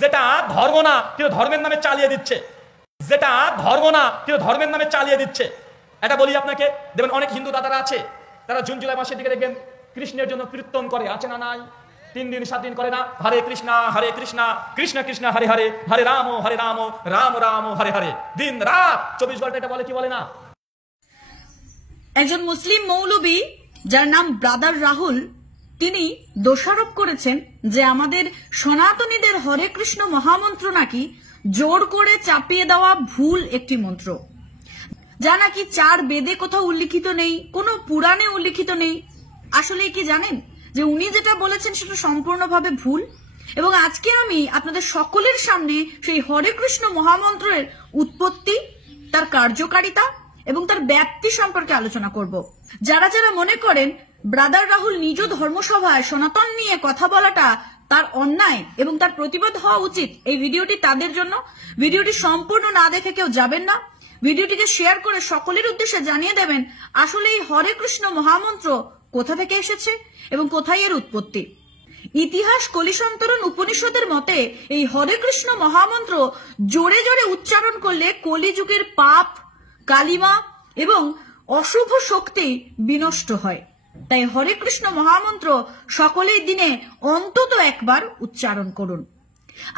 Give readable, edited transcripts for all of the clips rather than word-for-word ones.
যেটা ধর্ম না কিন্তু ধর্মের নামে চালিয়ে দিচ্ছে, যেটা ধর্ম না কিন্তু ধর্মের নামে চালিয়ে দিচ্ছে। এটা বলি আপনাকে, দেখবেন অনেক হিন্দু দাদারা আছে, তারা জুন জুলাই মাসের দিকে দেখবেন কৃষ্ণের জন্য কীর্তন করে, আছে না নাই? 3 দিন 7 দিন করে না, হরে কৃষ্ণ কৃষ্ণ কৃষ্ণ হরে হরে, হরে রাম রাম রাম হরে হরে, দিন রাত 24 ঘন্টা এটা বলে কি বলে না? একজন মুসলিম মৌলবী যার নাম ব্রাদার রাহুল, তিনি দোষারোপ করেছেন যে আমাদের সনাতনীদের হরে কৃষ্ণ মহামন্ত্র নাকি জোর করে চাপিয়ে দেওয়া ভুল একটি মন্ত্র, যা নাকি 4 বেদে কোথাও উল্লিখিত নেই, কোনো পুরাণে উল্লিখিত নেই। আসলে কি জানেন যে উনি যেটা বলেছেন সেটা সম্পূর্ণভাবে ভুল। এবং আজকে আমি আপনাদের সকলের সামনে সেই হরে কৃষ্ণ মহামন্ত্রের উৎপত্তি, তার কার্যকারিতা এবং তার ব্যাপ্তি সম্পর্কে আলোচনা করব। যারা যারা মনে করেন ব্রাদার রাহুল নিজ ধর্মসভায় সনাতন নিয়ে কথা বলাটা তার অন্যায় এবং তার প্রতিবাদ হওয়া উচিত, এই ভিডিওটি তাদের জন্য। ভিডিওটি সম্পূর্ণ না দেখে কেউ যাবেন না, ভিডিওটিকে শেয়ার করে সকলের উদ্দেশ্যে জানিয়ে দেবেন আসলে এই হরে কৃষ্ণ মহামন্ত্র কোথা থেকে এসেছে এবং কোথায় এর উৎপত্তি। ইতিহাস কলিসন্তরণ উপনিষদের মতে এই হরে কৃষ্ণ মহামন্ত্র জোরে জোরে উচ্চারণ করলে কলিযুগের পাপ, কালিমা এবং অশুভ শক্তি বিনষ্ট হয়। তাই হরে কৃষ্ণ মহামন্ত্র সকলেই দিনে অন্তত একবার উচ্চারণ করুন।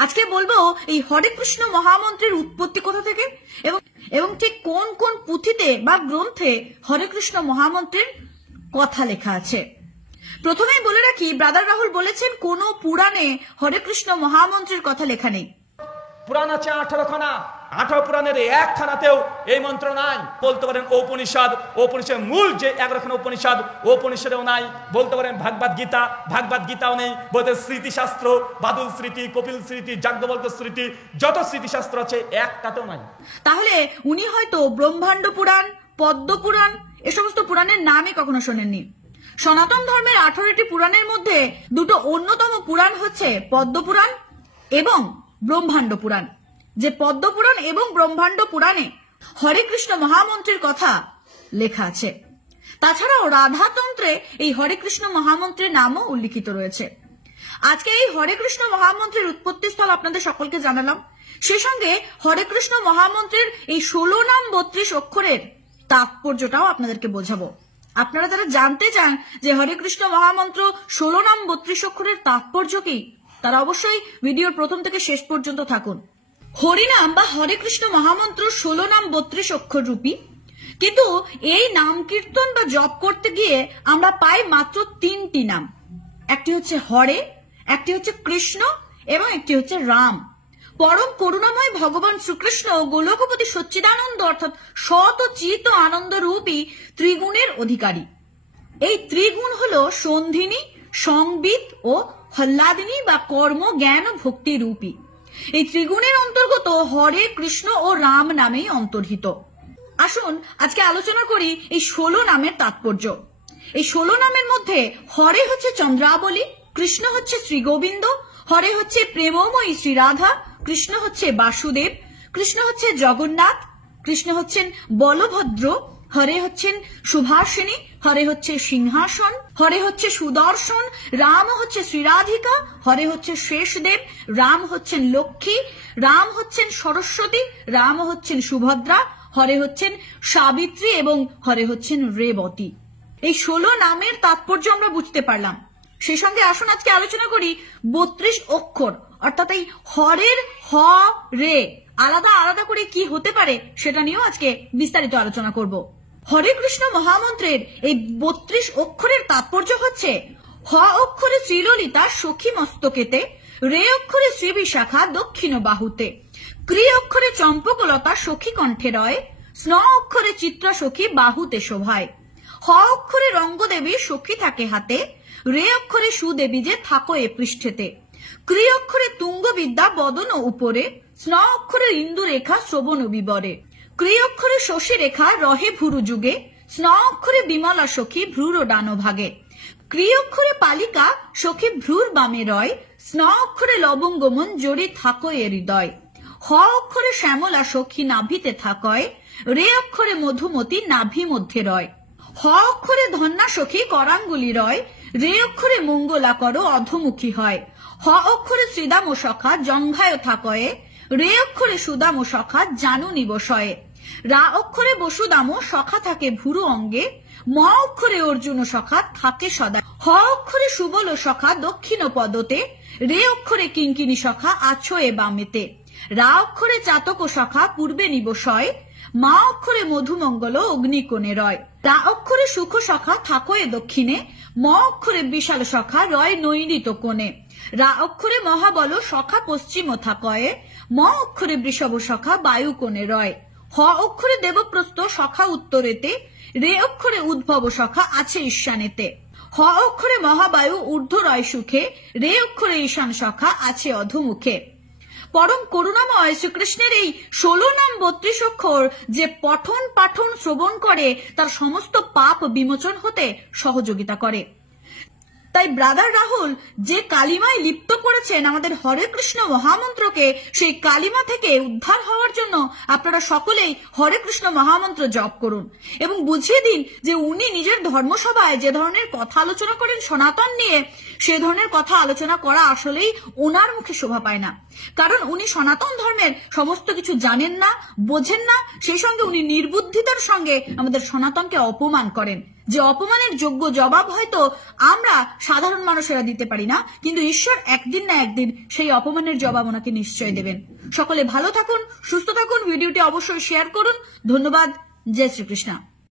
আজকে বলবো এই হরে কৃষ্ণ মহামন্ত্রের উৎপত্তি কোথা থেকে এবং ঠিক কোন কোন পুঁথিতে বা গ্রন্থে হরে কৃষ্ণ মহামন্ত্রের কথা লেখা আছে। প্রথমেই বলে রাখি, ব্রাদার রাহুল বলেছেন কোন পুরাণে হরে কৃষ্ণ মহামন্ত্রের কথা লেখা নেই। পুরাণ আছে 18 খানা, 18 পুরাণের একখানাতেও এই মন্ত্র নাই। বলতে পারেন উপনিষদ মূল যে 11 খানা উপনিষদেও নাই। বলতে পারেন ভাগবত গীতাও নেই। বলতে স্মৃতিশাস্ত্র, বাদুল স্মৃতি, কপিল স্মৃতি, যাজ্ঞবল্ক্য স্মৃতি, যত স্মৃতিশাস্ত্র আছে একটাতেও নাই। তাহলে উনি হয়তো ব্রহ্মাণ্ড পুরাণ, পদ্ম পুরাণ এ সমস্ত পুরাণের নামই কখনো শোনেননি। সনাতন ধর্মের 18টি পুরাণের মধ্যে দুটো অন্যতম পুরাণ হচ্ছে পদ্ম পুরাণ এবং ব্রহ্মাণ্ড পুরাণ। যে পদ্ম পুরাণ এবং ব্রহ্মাণ্ড পুরাণে হরে কৃষ্ণ মহামন্ত্রের কথা লেখা আছে। তাছাড়াও রাধাতন্ত্রে এই হরে কৃষ্ণ মহামন্ত্রের নামও উল্লিখিত রয়েছে। আজকে এই হরে কৃষ্ণ মহামন্ত্রের উৎপত্তি স্থল আপনাদের সকলকে জানালাম। সে সঙ্গে হরে কৃষ্ণ মহামন্ত্রের এই 16 নাম 32 অক্ষরের তাৎপর্যটাও আপনাদেরকে বোঝাবো। আপনারা যারা জানতে চান যে হরে কৃষ্ণ মহামন্ত্র 16 নাম 32 অক্ষরের তাৎপর্য কি, তারা অবশ্যই ভিডিওর প্রথম থেকে শেষ পর্যন্ত থাকুন। হরিনাম বা হরে কৃষ্ণ মহামন্ত্র 16 নাম 32 অক্ষর রূপী, কিন্তু এই নাম কীর্তন বা জপ করতে গিয়ে আমরা পাই মাত্র 3টি নাম। একটি হচ্ছে হরে, একটি হচ্ছে কৃষ্ণ এবং একটি হচ্ছে রাম। পরম করুণাময় ভগবান শ্রীকৃষ্ণ গোলকপতি সচ্চিদানন্দ অর্থাৎ সৎ ও চিত আনন্দ রূপী ত্রিগুণের অধিকারী। এই ত্রিগুণ হলো সন্ধিনী, সংবিত ও হল্লাদিনী বা কর্ম, জ্ঞান ও ভক্তি রূপী। এই ত্রিগুণের অন্তর্গত হরে, কৃষ্ণ ও রাম নামেই অন্তর্হিত। আসুন আজকে আলোচনা করি এই 16 নামের তাৎপর্য। এই 16 নামের মধ্যে হরে হচ্ছে চন্দ্রাবলী, কৃষ্ণ হচ্ছে শ্রী গোবিন্দ, হরে হচ্ছে প্রেমময়ী শ্রী রাধা, কৃষ্ণ হচ্ছে বাসুদেব, কৃষ্ণ হচ্ছে জগন্নাথ, কৃষ্ণ হচ্ছেন বলভদ্র, হরে হচ্ছেন সুভাষিনী, হরে হচ্ছে সিংহাসন, হরে হচ্ছে সুদর্শন, রাম হচ্ছে শ্রীরাধিকা, হরে হচ্ছে শেষদেব, রাম হচ্ছেন লক্ষ্মী, রাম হচ্ছেন সরস্বতী, রাম হচ্ছেন সুভদ্রা, হরে হচ্ছেন সাবিত্রী এবং হরে হচ্ছেন রেবতী। এই 16 নামের তাৎপর্য আমরা বুঝতে পারলাম। সেই সঙ্গে আসুন আজকে আলোচনা করি 32 অক্ষর অর্থাৎ এই হরের হ রে আলাদা আলাদা করে কি হতে পারে সেটা নিয়েও আজকে বিস্তারিত আলোচনা করব। হরে কৃষ্ণ মহামন্ত্রের এই 32 অক্ষরের তাৎপর্য হচ্ছে, হ অক্ষরে শ্রীললিতা সখী মস্তকেতে, রে অক্ষরে শ্রী বিশাখা দক্ষিণ বাহুতে, ক্রি অক্ষরে চম্পকলতা সখী কণ্ঠে রয়, স্ন অক্ষরে চিত্রা সখী বাহুতে শোভায়, হ অক্ষরে রঙ্গদেবী সখী থাকে হাতে, রে অক্ষরে সুদেবী যে থাকো এ পৃষ্ঠেতে, ক্রি অক্ষরে তুঙ্গবিদ্যা বদন উপরে, স্ন অক্ষরে ইন্দু রেখা শ্রবণ বিবরে, ক্রি অক্ষরে শশী রেখা রহে ভুরু যুগে, স্ন অক্ষরে বিমলা সখী ভ্রুর ডান ভাগে, ক্রি অক্ষরে পালিকা সখী ভ্রুর বামে রয়, স্ন অক্ষরে লবঙ্গমন জড়ি থাকো এ হৃদয়, হ অক্ষরে শ্যামলা সখী নাভিতে থাকয়, রে অক্ষরে মধুমতি নাভি মধ্যে রয়, হ অক্ষরে ধন্যা সখী করাঙ্গুলি রয়, রে অক্ষরে মঙ্গলা কর অধমুখী হয়, হ হ অক্ষরে শ্রীদাম ও সখা জঙ্ঘায় থাকয়ে, রে অক্ষরে সুদাম ও সখা জানু নিবসয়ে, রা অক্ষরে বসুদাম সখা থাকে ভুরু অঙ্গে, ম অক্ষরে অর্জুন সখা থাকে সদা, হ অক্ষরে সুবল সখা দক্ষিণ পদতে, রে অক্ষরে কিঙ্কিনী সখা আছো এ বামেতে, রা অক্ষরে চাতক সখা পূর্বে নিবসয়, মা অক্ষরে মধুমঙ্গল অগ্নিকোণে রয়, রা অক্ষরে সুখ সখা থাকো এ দক্ষিণে, ম অক্ষরে বিশাল সখা রয় নৈরিত কোণে, রা অক্ষরে মহাবল সখা পশ্চিম থাকয়ে, ম অক্ষরে বৃষভ সখা বায়ু কোণে রয়, হ অক্ষরে দেবপ্রস্থ সখা উত্তরেতে, রে অক্ষরে উদ্ভব সখা আছে ঈশানেতে, হ অক্ষরে মহাবায়ু ঊর্ধ্ব রয় সুখে, রে অক্ষরে ঈশান সখা আছে অধোমুখে। পরম করুণাময় শ্রীকৃষ্ণের এই 16 নাম 32 অক্ষর যে পঠন পাঠন শ্রবণ করে তার সমস্ত পাপ বিমোচন হতে সহযোগিতা করে। তাই ব্রাদার রাহুল যে কালিমায় লিপ্ত করেছেন আমাদের হরে কৃষ্ণ মহামন্ত্রকে, সেই কালিমা থেকে উদ্ধার হওয়ার জন্য আপনারা সকলেই হরে কৃষ্ণ মহামন্ত্র জপ করুন এবং বুঝিয়ে দিন যে উনি নিজের ধর্মসভায় যে ধরনের কথা আলোচনা করেন সনাতন নিয়ে, সে ধরনের কথা আলোচনা করা আসলেই ওনার মুখে শোভা পায় না। কারণ উনি সনাতন ধর্মের সমস্ত কিছু জানেন না, বোঝেন না, সেই সঙ্গে উনি নির্বুদ্ধিতার সঙ্গে আমাদের সনাতনকে অপমান করেন, যে অপমানের যোগ্য জবাব হয়তো আমরা সাধারণ মানুষেরা দিতে পারি না, কিন্তু ঈশ্বর একদিন না একদিন সেই অপমানের জবাব ওনাকে নিশ্চয় দেবেন। সকলে ভালো থাকুন, সুস্থ থাকুন, ভিডিওটি অবশ্যই শেয়ার করুন। ধন্যবাদ। জয় শ্রীকৃষ্ণ।